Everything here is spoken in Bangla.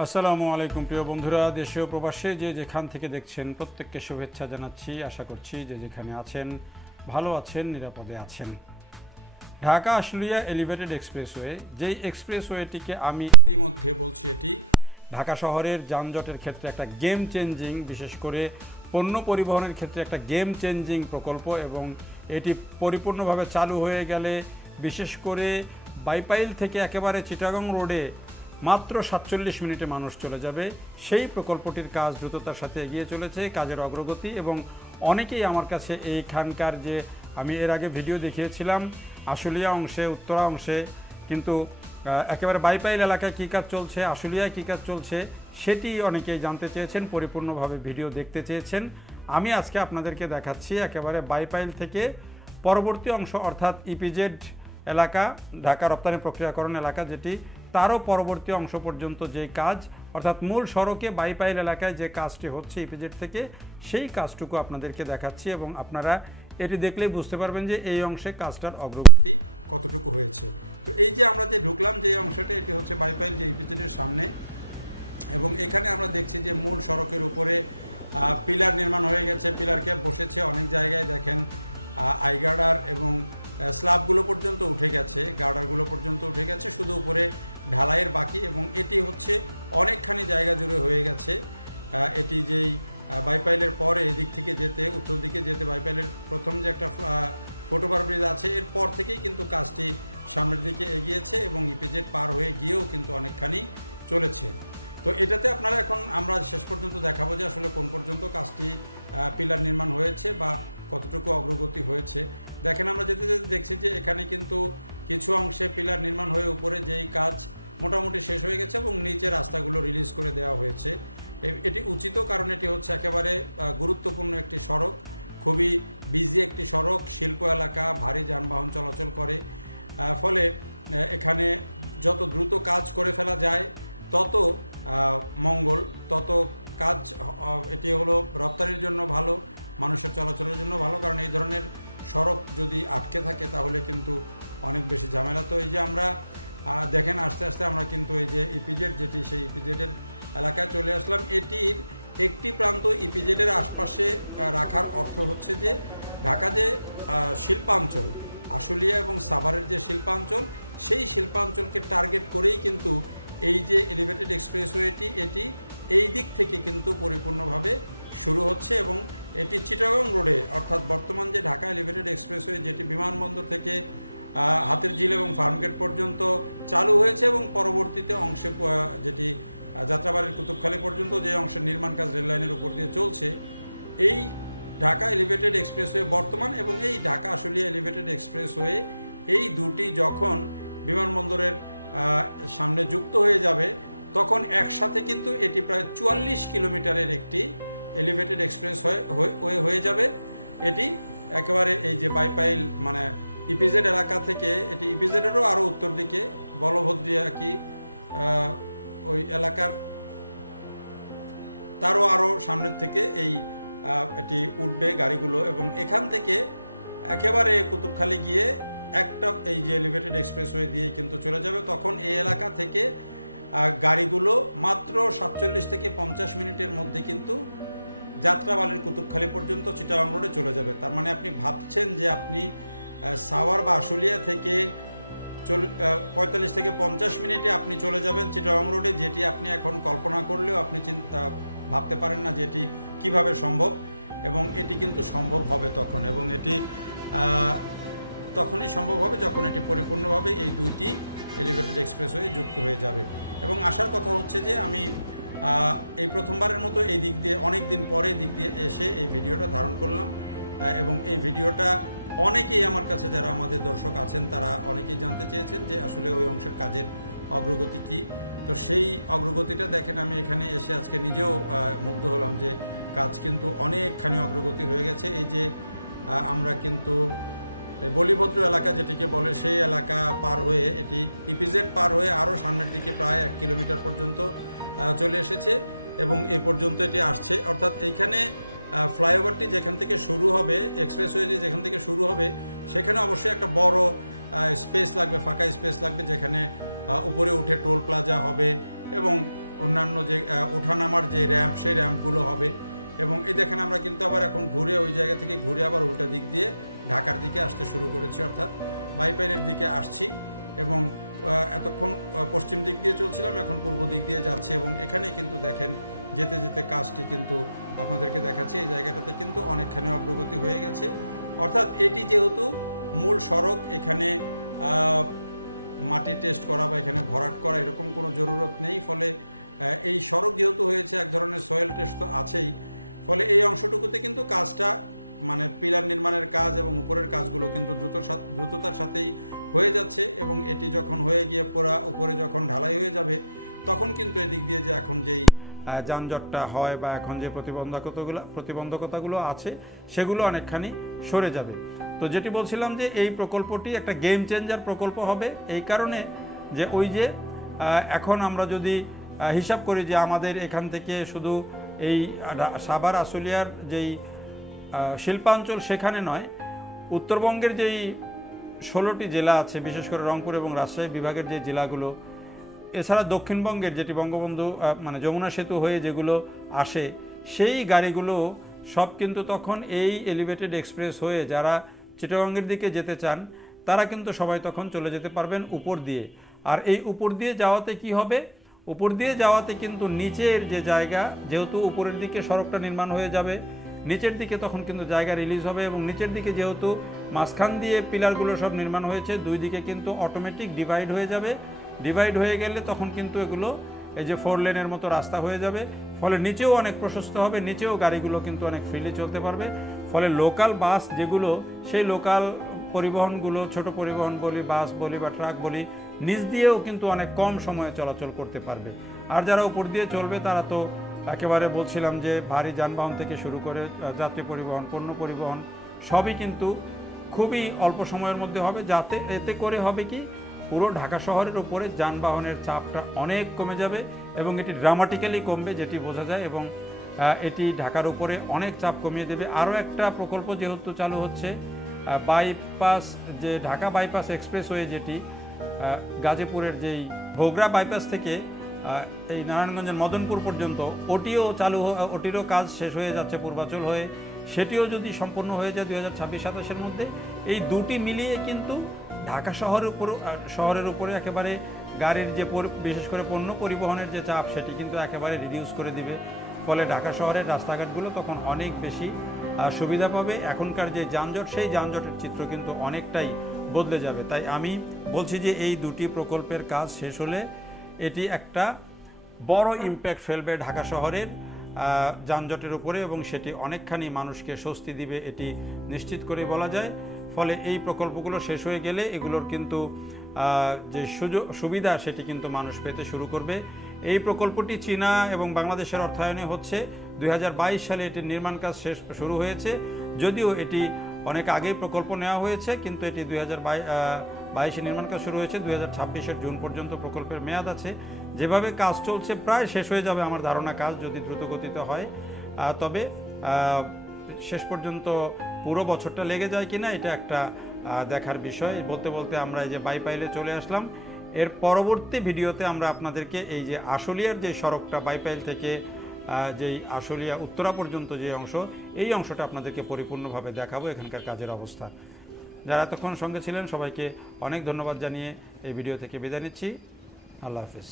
আসসালামু আলাইকুম প্রিয় বন্ধুরা, দেশীয় প্রবাসে যে যেখান থেকে দেখছেন প্রত্যেককে শুভেচ্ছা জানাচ্ছি। আশা করছি যে যেখানে আছেন ভালো আছেন, নিরাপদে আছেন। ঢাকা আশুলিয়া এলিভেটেড এক্সপ্রেসওয়ে, যেই এক্সপ্রেসওয়েটিকে আমি এরই মধ্যে বলছি এটি ঢাকা শহরের যানজটের ক্ষেত্রে একটা গেম চেঞ্জিং, বিশেষ করে পণ্য পরিবহনের ক্ষেত্রে একটা গেম চেঞ্জিং প্রকল্প, এবং এটি পরিপূর্ণভাবে চালু হয়ে গেলে বিশেষ করে বাইপাইল থেকে একেবারে চিটাগং রোডে মাত্র ৪৭ মিনিটে মানুষ চলে যাবে। সেই প্রকল্পটির কাজ দ্রুততার সাথে এগিয়ে চলেছে, কাজের অগ্রগতি, এবং অনেকেই আমার কাছে এইখানকার যে আমি এর আগে ভিডিও দেখিয়েছিলাম আশুলিয়া অংশে, উত্তরা অংশে, কিন্তু একেবারে বাইপাইল এলাকায় কী কাজ চলছে, আশুলিয়ায় কী কাজ চলছে সেটি অনেকেই জানতে চেয়েছেন, পরিপূর্ণভাবে ভিডিও দেখতে চেয়েছেন। আমি আজকে আপনাদেরকে দেখাচ্ছি একেবারে বাইপাইল থেকে পরবর্তী অংশ, অর্থাৎ ইপিজেড এলাকা, ঢাকা রপ্তানি প্রক্রিয়াকরণ এলাকা, যেটি তারও পরবর্তী অংশ পর্যন্ত যে কাজ, অর্থাৎ মূল সড়কে বাইপাইল এলাকায় যে কাজটি হচ্ছে ইপিজেড থেকে, সেই কাজটুকু আপনাদেরকে দেখাচ্ছি, এবং আপনারা এটি দেখলেই বুঝতে পারবেন যে এই অংশে কাজটার অগ্রগতি কতটুকু হয়েছে। তো এই যে আমরা যে ঢুকলাম যে অংশটা, এটি হচ্ছে বাইপাইল যে ইপিজেডের সামনে, এবং এখানে আমরা দেখছি যে মূল সড়কের উপরে পিলার নির্মাণ হয়ে গেছে, পিলার ক্যাপ বসেছে, অনেক জায়গায় দেখেন আইগার্ডার এবং স্ল্যাবগুলো পর্যন্ত উঠে গেছে, গার্ডারগুলো পর্যন্ত উঠে গেছে, শুধু উপরে ঢালাইয়ের বাকি, এবং এটি হচ্ছে অনেকখানি জায়গা জুড়ে হয়ে গেছে। এটি যেই বাইপাইলের পরে এদিক থেকে যেতে, উত্তর দিকে যেতে, বাইপাইলের প্রথম যে একটা ফুটওভার ব্রিজ আছে, এর পর থেকেই কিন্তু কাজটি সামনের দিকে এগিয়েছে, এবং ইপিজেড পার হয়ে গিয়েও কিন্তু অনেকখানি চলেছে। তো এটাতে আপনারা এখন আমরা শেষ পর্যন্ত দেখাবো যে আসলে কোন পর্যন্ত কাজটি পিলার নির্মাণ হয়েছে বা কতটুকু অগ্রগতি হয়েছে। দেখেন, আমরা যেতে যেতে দেখছি যে এখানে কিন্তু কিছু অংশে পিলার নির্মাণ হয়ে উপরে যেই কাজ মোটামুটি শেষ হয়ে গেছে, এবং নিচে রাস্তাগুলো রিলিজ করে দেওয়া হয়েছে। এটি উচিত, কারণ এটি হচ্ছে একেবারে গুরুত্বপূর্ণ একটি সড়ক, খুবই বিজি একটি সড়ক, শিল্প এলাকা, ভারী যানবাহন চলাচল করে, ফলে এখানে যত দ্রুত কাজ করে ফেলা যায় তত মঙ্গল, তত কাজ, এটি হলো রপ্তানির জন্য ভালো, মানুষের চলাচলের জন্য ভালো, কারণ এই ধরনের সড়ক যদি আটকে থাকে তাহলে কিন্তু অনেক বেশি ঝামেলা। তো এই যে আমরা দেখেন আস্তে আস্তে আমরা কিন্তু এই যে ইপিজেড, যেটি সেই ইপিজেডের এলাকায় চলে আসলাম। এটির একটি প্রান্ত ইপিজেডের আশপাশে রাখার অর্থ হচ্ছে যে ঢাকা যে শিল্পাঞ্চল, আশুলিয়া এবং সাভারের যে শিল্পাঞ্চল, সেই শিল্পাঞ্চলকে টার্গেট করেই কিন্তু এই যে এলিভেটেড এক্সপ্রেসওয়েটি, এটি এই দিক থেকে কিন্তু পরিপূর্ণভাবে শুরু হচ্ছে, এবং এটি চিটাগং রোডে, অর্থাৎ বর্তমান যে ঢাকা এলিভেটেড এক্সপ্রেসওয়ে, যেটি বিমানবন্দর থেকে হাতের ঝিল এবং ফার্মগেট পর্যন্ত চালু হয়েছে, এবং পরবর্তীতে অংশে যেটি যাত্রাবাড়ির কুতুবখালী পর্যন্ত যে অংশের নির্মাণ কাজ রেল লাইনের উপর দিয়ে চলছে, এই ঢাকা এলিভেটেড এক্সপ্রেসওয়ে বর্তমান এবং এই ঢাকা আশুলিয়া এলিভেটেড এক্সপ্রেসওয়ে, এই দুটি যখন বিমানবন্দরের সামনে যুক্ত হয়ে যাবে, তখন একসাথে কিন্তু এটি প্রায় ৪৪ কিলোমিটারের একটি এলিভেটেড এক্সপ্রেস হয়ে যাবে। এটি একেবারে এই যে বাইপাইল মানে ইপিজেড এলাকা থেকে, এটি ইপিজেডেরও আরও উত্তর দিকে বলভদ্রিয়া কি ওই এলাকার তারও আরও সামনের থেকে এটি উঠবে গাড়িগুলো, এবং এখান থেকে একেবারে কুতুবখালী গিয়ে একটা এই যে এলিভেটেড এক্সপ্রেসওয়ে দিয়েই কিন্তু চলে যাবে। তখন এই এলাকা থেকে গাড়িগুলো মাত্র ৪৭ থেকে ৫০ মিনিটের মধ্যে কিন্তু যাত্রাবাড়ির কুতুবখালী পর্যন্ত চিটাগং রোডে চলে যাবে। তার মানে আপনি ভাবছেন যে আপনি সাভার বা আশুলিয়া থেকে ৪৫ থেকে ৫০ মিনিটে আপনি চলে যাবেন চিটাগং রোডে, যেটি আপনি এখন কল্পনা করলেও আপনি ভাবতে পারেন না যে এটি কীভাবে সম্ভব, এবং এটি কিন্তু সম্ভব হবে তখন, এবং এটি তখনই সম্ভব হবে যখন এটি পরিপূর্ণভাবে এই দুইটি এলিভেটেড এক্সপ্রেসওয়ে যুক্ত হয়ে যাবে। এবং আসার কথা হচ্ছে যে আমি এই প্রথমবারের মতো এই দিক দিয়ে, অনেক দিন পরে দিক দিয়ে এসে এই ভিডিওটা ধারণ করলাম, এবং এই ভিডিওটা অনেকেই আমার কাছে, যারা আমাদের দর্শক আছেন, তারা অনেকেই জানতে চেয়েছেন যে আসলে ওই অংশের কাজের অগ্রগতি কী। তো সেই অগ্রগতিটা দেখেন, আমি এখানে এসে আজকে নিজেও মুগ্ধ হলাম যে কাজ কিন্তু অনেকখানি অগ্রগতি হয়ে গেছে। এই যে আমরা কিন্তু বলিভদ্র এলাকা যেটিকে বলে, সেই এলাকা পার হয়ে, এটি ইপিজেড পার হয়ে আরও সামনের দিকে প্রায় ১ কিলোমিটার পর্যন্ত চলে এসেছে, এবং এই পর্যন্ত এটি আসছে। অর্থাৎ এইখানে ফ্লাইওভারটি যেখান থেকে শুরু হবে, এক্সপ্রেসওয়ে যেখান থেকে শুরু হবে, সেখানে অবশ্যই একটা বড় স্পেস লাগবে, ফাঁকা স্পেস লাগবে, যেখানে উপরে উঠে টোল প্লাজা হবে, এবং অন্যান্য যে ওঠানামার যে র্যাম্প সেই র্যাম্পগুলো হবে। এবং এই দেখেন আমরা কিন্তু আবার এখন ঘুরে ওই জায়গা থেকে ঘুরে আবার উল্টা দিক দিয়ে ঢাকার দিকে আসতে শুরু করেছি, অর্থাৎ বাইপাইলের দিকে আসছি। এবং এতক্ষণ পশ্চিম দিক দিয়ে চলছিলাম, এখন পূর্ব দিক দিয়ে যাচ্ছি। এবং এখানে কিন্তু দেখেন যেতে যেতে কাজটি কিন্তু আপনাদেরকে দেখাচ্ছি, এই জায়গাটাতে কিন্তু অনেকখানি অগ্রগতি হয়ে গেছে। অর্থাৎ এটি যেহেতু মূল সড়ক, এখানে মাটি টেস্ট করা বা এখানে ভরাট করা এরকম কোনো জরুরত নেই। ফলে এই সড়ক যেহেতু হয়েছে, এক ধরনের সয়েল টেস্ট তো আছেই। ফলে এই অংশটুকুতে কিন্তু কাজটা মানে পিলার নির্মাণের কাজ এবং উপরের কাজগুলো কিন্তু দ্রুততার সাথেই হয়ে যাচ্ছে। এবং এটি যখন হয়ে গিয়ে পুরা উপরে যখন ঢালাই হয়ে যাবে, তখন কিন্তু এদিক দিয়ে যে এখন যেই যানজটটা হয় বা এখন যে প্রতিবন্ধকতাগুলো আছে সেগুলো অনেকখানি সরে যাবে। তো যেটি বলছিলাম যে এই প্রকল্পটি একটা গেম চেঞ্জার প্রকল্প হবে, এই কারণে যে ওই যে এখন আমরা যদি হিসাব করি যে আমাদের এখান থেকে শুধু এই সাভার আশুলিয়ার যেই শিল্পাঞ্চল সেখানে নয়, উত্তরবঙ্গের যেই 16টি জেলা আছে, বিশেষ করে রংপুর এবং রাজশাহী বিভাগের যে জেলাগুলো, এছাড়া দক্ষিণবঙ্গের যেটি বঙ্গবন্ধু মানে যমুনা সেতু হয়ে যেগুলো আসে, সেই গাড়িগুলো সব কিন্তু তখন এই এলিভেটেড এক্সপ্রেস হয়ে যারা চিটাগংয়ের দিকে যেতে চান তারা কিন্তু সবাই তখন চলে যেতে পারবেন উপর দিয়ে। আর এই উপর দিয়ে যাওয়াতে কি হবে, উপর দিয়ে যাওয়াতে কিন্তু নিচের যে জায়গা, যেহেতু উপরের দিকে সড়কটা নির্মাণ হয়ে যাবে, নিচের দিকে তখন কিন্তু জায়গা রিলিজ হবে। এবং নিচের দিকে যেহেতু মাঝখান দিয়ে পিলারগুলো সব নির্মাণ হয়েছে, দুই দিকে কিন্তু অটোমেটিক ডিভাইড হয়ে যাবে। ডিভাইড হয়ে গেলে তখন কিন্তু এগুলো এই যে 4 লেনের মতো রাস্তা হয়ে যাবে। ফলে নিচেও অনেক প্রশস্ত হবে, নিচেও গাড়িগুলো কিন্তু অনেক ফ্রিলি চলতে পারবে। ফলে লোকাল বাস যেগুলো, সেই লোকাল পরিবহনগুলো, ছোট পরিবহন বলি, বাস বলি বা ট্রাক বলি, নিচ দিয়েও কিন্তু অনেক কম সময়ে চলাচল করতে পারবে। আর যারা উপর দিয়ে চলবে তারা তো একেবারে বলছিলাম যে ভারী যানবাহন থেকে শুরু করে যাত্রী পরিবহন, পণ্য পরিবহন সবই কিন্তু খুবই অল্প সময়ের মধ্যে হবে। যাতে এতে করে হবে কি, পুরো ঢাকা শহরের উপরে যানবাহনের চাপটা অনেক কমে যাবে এবং এটি ড্রামাটিক্যালি কমবে, যেটি বোঝা যায়। এবং এটি ঢাকার উপরে অনেক চাপ কমিয়ে দেবে। আরও একটা প্রকল্প যেহেতু চালু হচ্ছে, বাইপাস, যে ঢাকা বাইপাস এক্সপ্রেসওয়ে, যেটি গাজীপুরের যেই ভোগড়া বাইপাস থেকে এই নারায়ণগঞ্জের মদনপুর পর্যন্ত, ওটিরও কাজ শেষ হয়ে যাচ্ছে পূর্বাচল হয়ে। সেটিও যদি সম্পূর্ণ হয়ে যায় 2026-27-এর মধ্যে, এই দুটি মিলিয়ে কিন্তু ঢাকা শহরের উপরে একেবারে গাড়ির যে বিশেষ করে পণ্য পরিবহনের যে চাপ, সেটি কিন্তু একেবারে রিডিউস করে দিবে। ফলে ঢাকা শহরের রাস্তাঘাটগুলো তখন অনেক বেশি সুবিধা পাবে। এখনকার যে যানজট, সেই যানজটের চিত্র কিন্তু অনেকটাই বদলে যাবে। তাই আমি বলছি যে এই দুটি প্রকল্পের কাজ শেষ হলে এটি একটা বড় ইম্প্যাক্ট ফেলবে ঢাকা শহরের যানজটের উপরে এবং সেটি অনেকখানি মানুষকে স্বস্তি দিবে, এটি নিশ্চিত করে বলা যায়। ফলে এই প্রকল্পগুলো শেষ হয়ে গেলে এগুলোর কিন্তু যে সুবিধা সেটি কিন্তু মানুষ পেতে শুরু করবে। এই প্রকল্পটি চীনা এবং বাংলাদেশের অর্থায়নে হচ্ছে। 2022 সালে এটির নির্মাণ কাজ শুরু হয়েছে, যদিও এটি অনেক আগেই প্রকল্প নেওয়া হয়েছে, কিন্তু এটি 2022-এ নির্মাণ কাজ শুরু হয়েছে। 2026-এর জুন পর্যন্ত প্রকল্পের মেয়াদ আছে। যেভাবে কাজ চলছে প্রায় শেষ হয়ে যাবে আমার ধারণা কাজ, যদি দ্রুতগতিতে হয়। তবে শেষ পর্যন্ত পুরো বছরটা লেগে যায় কিনা এটা একটা দেখার বিষয়। বলতে বলতে আমরা এই যে বাইপাইলে চলে আসলাম। এর পরবর্তী ভিডিওতে আমরা আপনাদেরকে এই যে আশুলিয়ার যে সড়কটা বাইপাইল থেকে যেই আশুলিয়া উত্তরা পর্যন্ত যে অংশ, এই অংশটা আপনাদেরকে পরিপূর্ণভাবে দেখাবো, এখানকার কাজের অবস্থা। যারা এতক্ষণ সঙ্গে ছিলেন সবাইকে অনেক ধন্যবাদ জানিয়ে এই ভিডিও থেকে বিদায় নিচ্ছি। আল্লাহ হাফেজ।